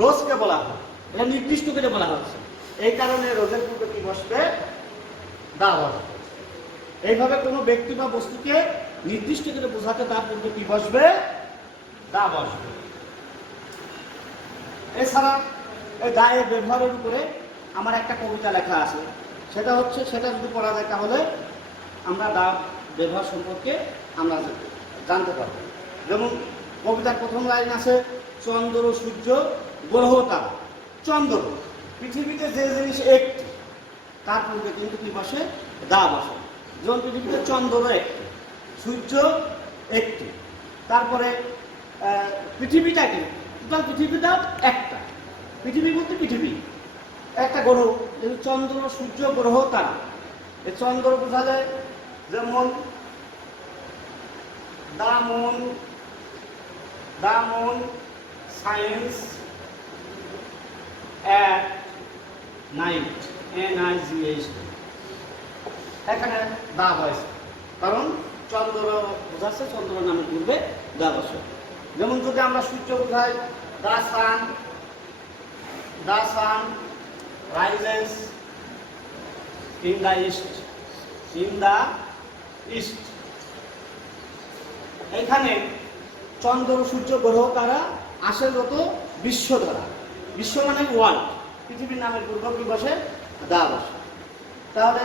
রোজকে বলা হয়, এটা নির্দিষ্ট করে বলা হচ্ছে। এই কারণে রোজের পূর্বে কি বসবে? দা বসবে। এইভাবে কোনো ব্যক্তি বা বস্তুকে নির্দিষ্ট করে বোঝাতে তার পূর্বে কি বসবে? দা বসবে। এছাড়া এই দা এর ব্যবহারের উপরে আমার একটা কবিতা লেখা আছে, সেটা হচ্ছে, সেটা যদি পড়া যায় তাহলে আমরা দা ব্যবহার সম্পর্কে আমরা জানতে পারবো। যেমন কবিতার প্রথম লাইন আছে, চন্দ্র সূর্য গ্রহ তারা। চন্দ্র, পৃথিবীতে যে জিনিস একটি, তার পূর্বে কিন্তু কি বসে? দা বসে। যেমন পৃথিবীতে চন্দ্র একটি, সূর্য একটি, তারপরে পৃথিবীটা কি? টোটাল পৃথিবীটা একটা। পৃথিবী বলতে পৃথিবী একটা গ্রহ, চন্দ্র সূর্য গ্রহ তারা। এই চন্দ্র বোঝালে যেমন the moon shines at night, NIGH। এখানে দা হয়েছে কারণ চন্দ্র বোঝাচ্ছে, চন্দ্র নামের পূর্বে দা বসে। যেমন যদি আমরা সূর্য বোঝাই, the sun rises in the east। এখানে চন্দ্র সূর্য গ্রহ তারা আসে যত বিশ্ব দ্বারা। বিশ্ব মানে ওয়ার্ল্ড। পৃথিবীর নামের পূর্বে কি বসে? দা বসে। তাহলে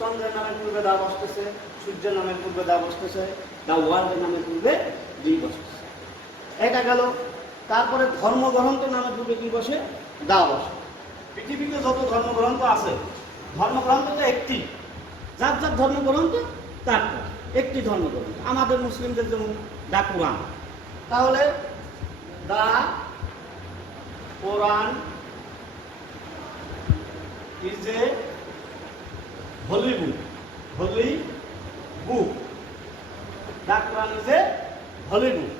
চন্দ্রের নামের পূর্বে দা বসতেছে, সূর্যের নামের পূর্বে দা বসতেছে, দা ওয়ার্ল্ডের নামের পূর্বে দি বসতেছে। এটা গেল। তারপরে ধর্মগ্রন্থ নামের পূর্বে কি বসে? দা বসে। পৃথিবীতে যত ধর্মগ্রন্থ আছে, ধর্মগ্রন্থ তো একটি, যার যার ধর্মগ্রন্থ তার একটি ধর্মগ্রন্থ। আমাদের মুসলিমদের যেমন দা কোরআন, তাহলে the Quran is a holy book. The Quran is a holy book.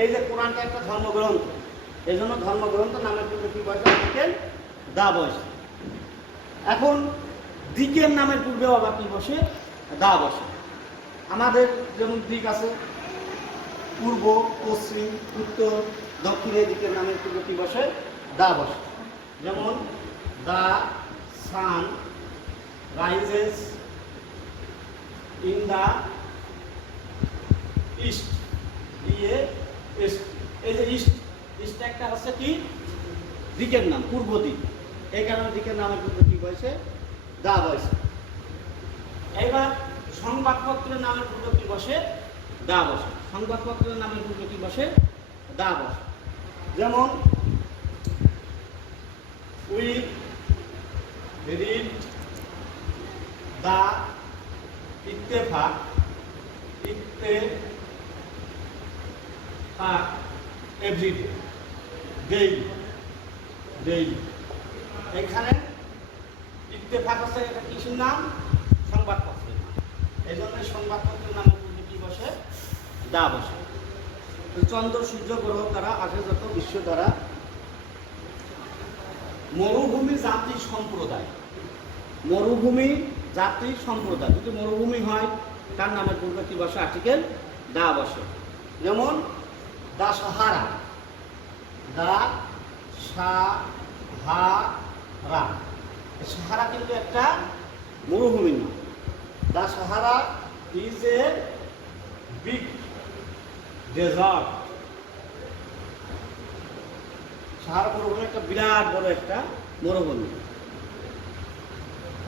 এই যে কোরআনটা একটা ধর্মগ্রন্থ, এই জন্য ধর্মগ্রন্থ নামের পূর্বে কি বসে? দা বসে। এখন দিকের নামের পূর্বেও আবার কি বসে? দা বসে। আমাদের যেমন দিক আছে, পূর্ব, পশ্চিম, উত্তর, দক্ষিণের দিকের নামের পূর্বে কি বসে? দা বসে। যেমন the sun rises in the east. এই যে ইস্ট একটা হচ্ছে কি? দিকের নাম, পূর্ব দিক। এই কারণে দিকের নামের পূর্বে কি বসে? দা বসে। এবার সংবাদপত্রের নামের পূর্বে কি বসে? দা বসে। সংবাদপত্রের নামের পূর্বে কি বসে? দা বসে। যেমন we read the Ittefaq everyday, daily. এখানে ইত্তেফাক হচ্ছে এটা কিসের নাম? সংবাদপত্রের নাম। এই জন্য সংবাদপত্রের নামের পূর্বে কি বসে? দা বসে। চন্দ্র সূর্য গ্রহ তারা আসে যত বিশ্ব দ্বারা। মরুভূমি জাতি সম্প্রদায়। মরুভূমি জাতি সম্প্রদায়, যদি মরুভূমি হয় তার নামের পূর্বে কি বসে? আর্টিকেল দা বসে। যেমন দা সাহারা, দা সাহারা। সাহারা কিন্তু একটা মরুভূমি না। The Sahara is a big desert. Sahara মরুভূমি একটা বিরাট বড় একটা মরুভূমি।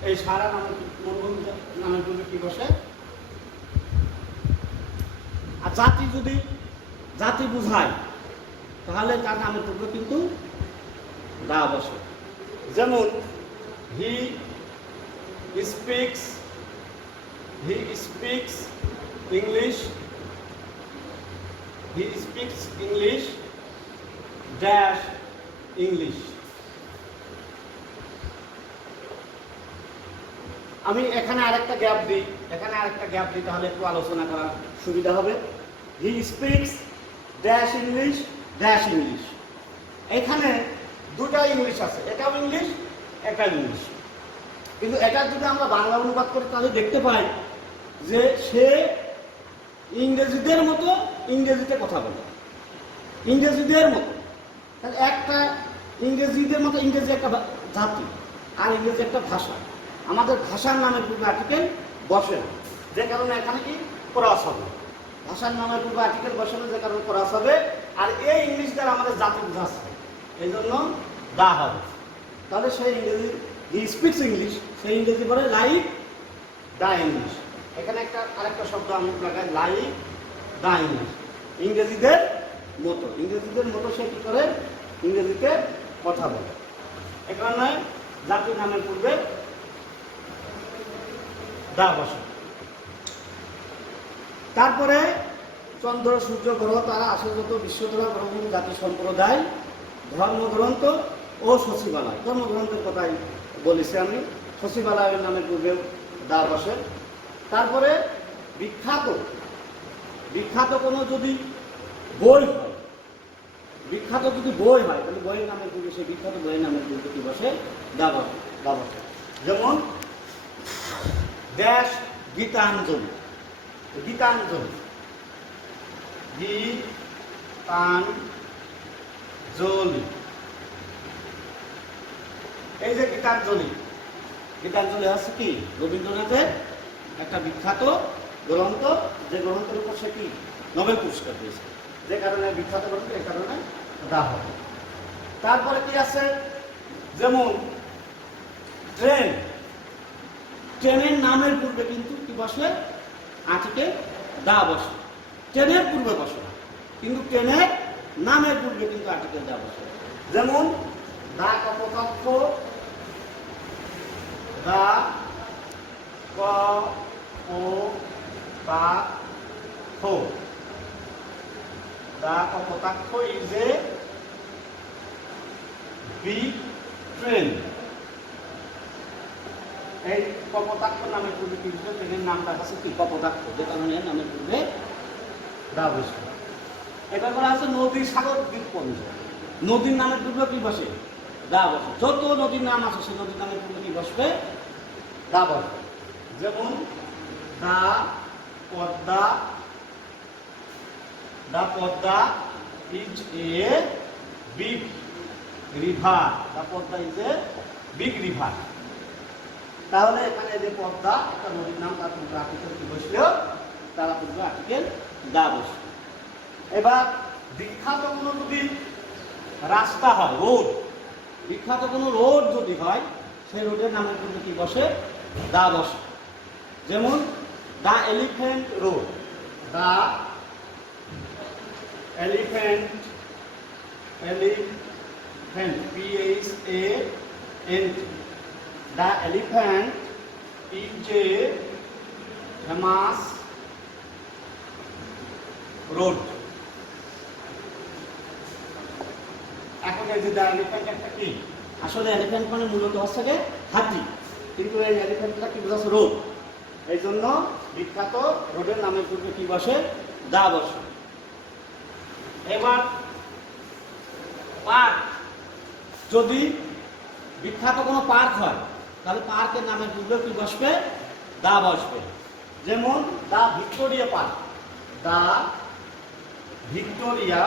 এই সাহারা নামের মরুভূমি নামের পূর্বে কি বসে? আর জাতি, যদি জাতি বুঝায় তাহলে তার নামের পূর্বে কিন্তু দা বসে। যেমন he speaks English, dash English. আমি এখানে আরেকটা গ্যাপ দিই, তাহলে একটু আলোচনা করা সুবিধা হবে। হি স্পিক্স ড্যাশ ইংলিশ, এখানে দুটা ইংলিশ আছে, এটাও ইংলিশ, এটাও ইংলিশ। কিন্তু এটা যদি আমরা বাংলা অনুবাদ করি তাহলে দেখতে পাই যে সে ইংরেজিদের মতো ইংরেজিতে কথা বলে, ইংরেজিদের মতো। তাহলে একটা ইংরেজিদের মতো ইংরেজি একটা জাতি আর ইংরেজি একটা ভাষা। আমাদের ভাষার নামের পূর্বে আর্টিকেল বসে না, যে কারণে এখানে কি ক্রস হবে। ভাষার নামের পূর্বে আর্টিকেল বসে না, যে কারণে ক্রস হবে। আর এই ইংলিশ দ্বারা আমাদের জাতি বোঝাচ্ছে, এই জন্য দা হবে। তাহলে সেই ইংরেজি হি স্পিক্স ইংলিশ, সেই ইংরেজি বলে লাইক দা ইংলিশ। এখানে আরেকটা শব্দ আমি লাগাই, লাইক দা ইংলিশ। ইংরেজিদের মতো, ইংরেজিদের মতো সে কী করে ইংরেজিতে কথা বলে। এখানে জাতির নামের পূর্বে দা বসে। তারপরে চন্দ্র, সূর্য, গ্রহ, তারা, আশ্চর্যত, বিশ্বধরা, গ্রহগুলি, জাতি সম্প্রদায়, ধর্মগ্রন্থ ও সচিবালয়। ধর্মগ্রন্থের কথাই বলেছি আমি। সচিবালয়ের নামের পূর্বে দা বসে। তারপরে বিখ্যাত, বিখ্যাত কোনো যদি বই হয়, বিখ্যাত যদি বই হয় তাহলে বইয়ের নামের পূর্বে, সেই বিখ্যাত বইয়ের নামের পূর্বে কি বসে? দা বসে। যেমন দেশ গীতাঞ্জলি, গীতাঞ্জলি, গীতাঞ্জলি, এই যে গীতাঞ্জলি, গীতাঞ্জলি হচ্ছে কি রবীন্দ্রনাথের একটা বিখ্যাত গ্রন্থ, যে গ্রন্থের উপর সে কি নোবেল পুরস্কার পেয়েছে, যে কারণে বিখ্যাত গ্রন্থ, এই কারণে দা হবে। তারপরে কি আছে, যেমন ট্রেন, ট্রেনের নামের পূর্বে কিন্তু কি বসে? আর্টিকেল দা বসে। ট্রেনের পূর্বে বসে না, কিন্তু ট্রেনের নামের পূর্বে কিন্তু আর্টিকেল দা বসে। যেমন the Kapotaksha, the Kapotaksha, the Kapotaksha is a big train. এই কপোতাক্ষ নামের পূর্বে কি বসে? ট্রেনের নামটা আছে কি কপোতাক্ষ, যে কারণে নামের পূর্বে দা বসে। এবার বলা আছে নদী, সাগর, দ্বীপপুঞ্জ। নদীর নামের পূর্বে কি বসে? দা বসে। যত নদীর নাম আছে সেই নদীর নামের পূর্বে কি বসবে? দা বসবে। যেমন the Padma, the Padma is a big river, the Padma is a big river. তাহলে এখানে যে পদ্মা একটা নদীর নাম, তার পূর্বে আর্টিকেল কি বসলেও তারা পূর্বে আর্টিকেল দা বসবে। এবার বিখ্যাত কোনো যদি রাস্তা হয়, রোড, বিখ্যাত কোনো রোড যদি হয়, সেই রোডের নামের পূর্বে কি বসে? দা বসে। যেমন the Elephant Road, the elephant, elephant PHANT, the elephant is a famous road. এখন এই যে দা এলিফ্যান্ট একটা কি, আসলে এলিফ্যান্ট মানে মূলত হচ্ছে যে হাতি, কিন্তু এই এলিফ্যান্টটা কি বোঝাচ্ছে? রোড। এই জন্য বিখ্যাত রোডের নামের পূর্বে কি বসে? দা বসে। এবার পার্ক, যদি বিখ্যাত কোনো পার্ক হয় তাহলে পার্কের নামের পূর্বে কি বসবে? দা বসবে। যেমন the Victoria Park, the Victoria,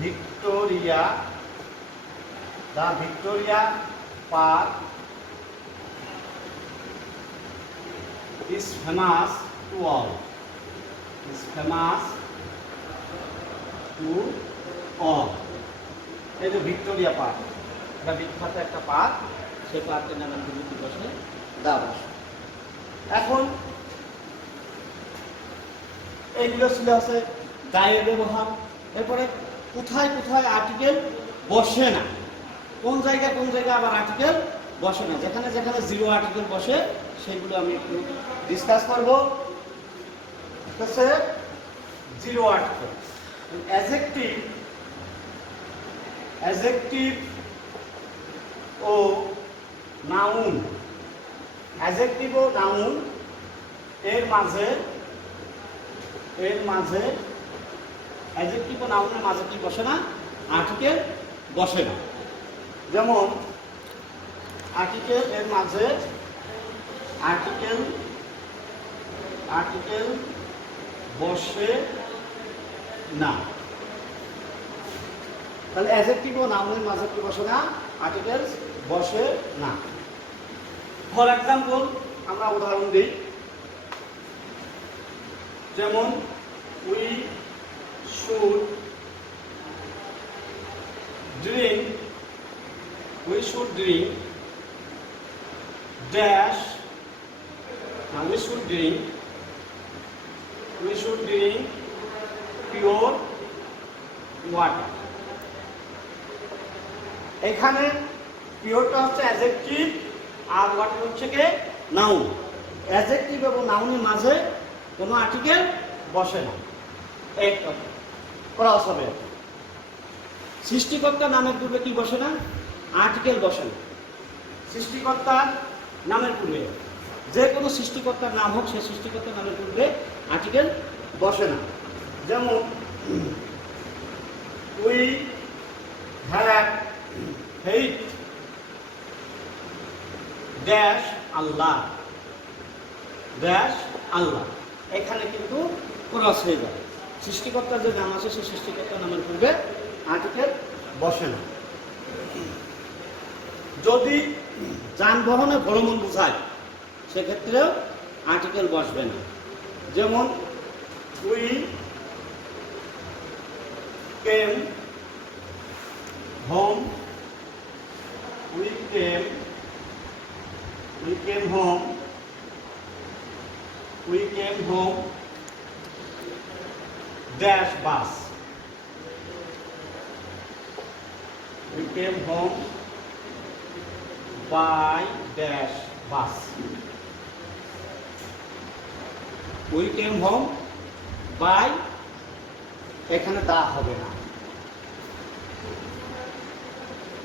Victoria, the Victoria Park is famous to all, is famous to all। এই যে ভিক্টোরিয়া পার্ক, এটা বিখ্যাত একটা পার্ক, সেই পার্কের নামের পূর্বে কি বসে? দা বসে। এখন এইগুলো ছিল আছে দায়ের ব্যবহার। এরপরে কোথায় কোথায় আর্টিকেল বসে না, কোন জায়গায় আবার আর্টিকেল বসে না, যেখানে যেখানে জিরো আর্টিকেল বসে সেগুলো আমি একটু ডিসকাস করবো। জিরো আর্টিকেল, অ্যাডজেক্টিভ, অ্যাডজেক্টিভ ও নাউন, অ্যাডজেক্টিভ ও নাউন এর মাঝে অ্যাডজেক্টিভ ও নাউনের মাঝে কি বসে না? আর্টিকেল বসে না। যেমন আর্টিকেল এর মাঝে আর্টিকেল বসে না। তাহলে অ্যাডজেক্টিভ ও নাউনের মাঝে কি বসে না? আর্টিকেলস বসে না। ফর এক্সাম্পল আমরা উদাহরণ দিই, যেমন we should drink, we should drink dash, we should drink pure water. এখানে পিওরটা হচ্ছে অ্যাডজেক্টিভ আর ওয়াটার হচ্ছে কি নাউন। অ্যাডজেক্টিভ এবং নাউনের মাঝে কোনো আর্টিকেল বসে না। এক ক্রস হবে। সৃষ্টিকর্তা নামের পূর্বে কি বসে না? আর্টিকেল বসে না। সৃষ্টিকর্তার নামের পূর্বে যে কোনো সৃষ্টিকর্তার নাম হোক, সেই সৃষ্টিকর্তার নামের পূর্বে আর্টিকেল বসে না। যেমন we have hate dash Allah, dash Allah, এখানে কিন্তু ক্রস হয়ে যায়। সৃষ্টিকর্তার যে নাম আছে সেই সৃষ্টিকর্তার নামের পূর্বে আর্টিকেল বসে না। যদি যানবাহনে ভ্রমণ বোঝায় সেক্ষেত্রেও আর্টিকেল বসবে না। যেমন we came home, we came home dash bus, we came home by dash bus, we came home by, এখানে দা হবে না।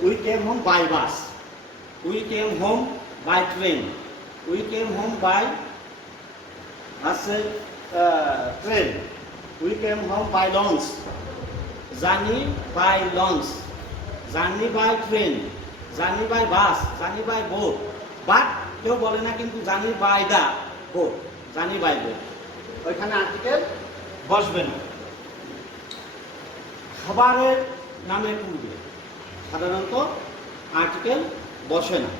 we came home by bus, we came home by train, we came home by train, we came home by launch, journey by launch, journey by train, journey by bus, journey by boat, but কেউ বলে না কিন্তু journey by the boat, journey by boat, ওইখানে article বসবে না। খাবারের নামের পূর্বে সাধারণত আর্টিকেল বসে না।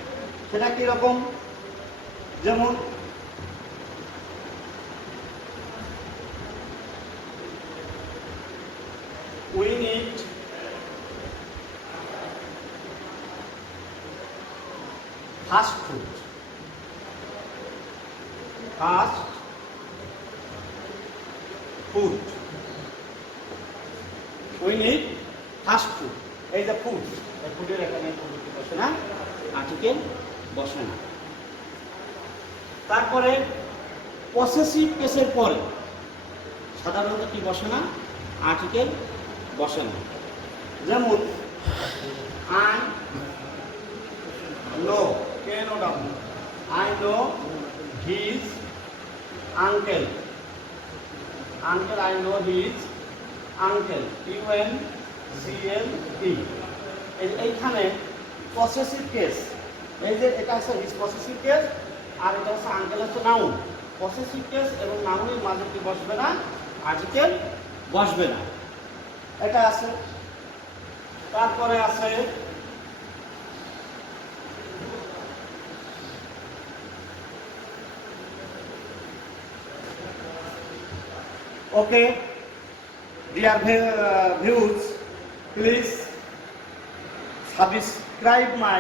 সেটা কিরকম? যেমন we need fast food, fast food, we need fast food, এই যে ফুড, এই ফুডের এখানে বসে না, আর্টিকেল বসে না। তারপরে পসেসিভ কেসের পরে সাধারণত কি বসে না? আর্টিকেল বসে না। যেমন I know, I know his uncle, I know his uncle, UNCLE, এইখানে পসেসিভ কেস, এই যে এটা হচ্ছে হিজ পসেসিভ কেস আর এটা হচ্ছে আঙ্কেল হচ্ছে নাউন। পসেসিভ কেস এবং নাউনের মাঝে কি বসবে না? আর্টিকেল বসবে না। এটা আছে। তারপরে আছে okay, dear viewers, please subscribe my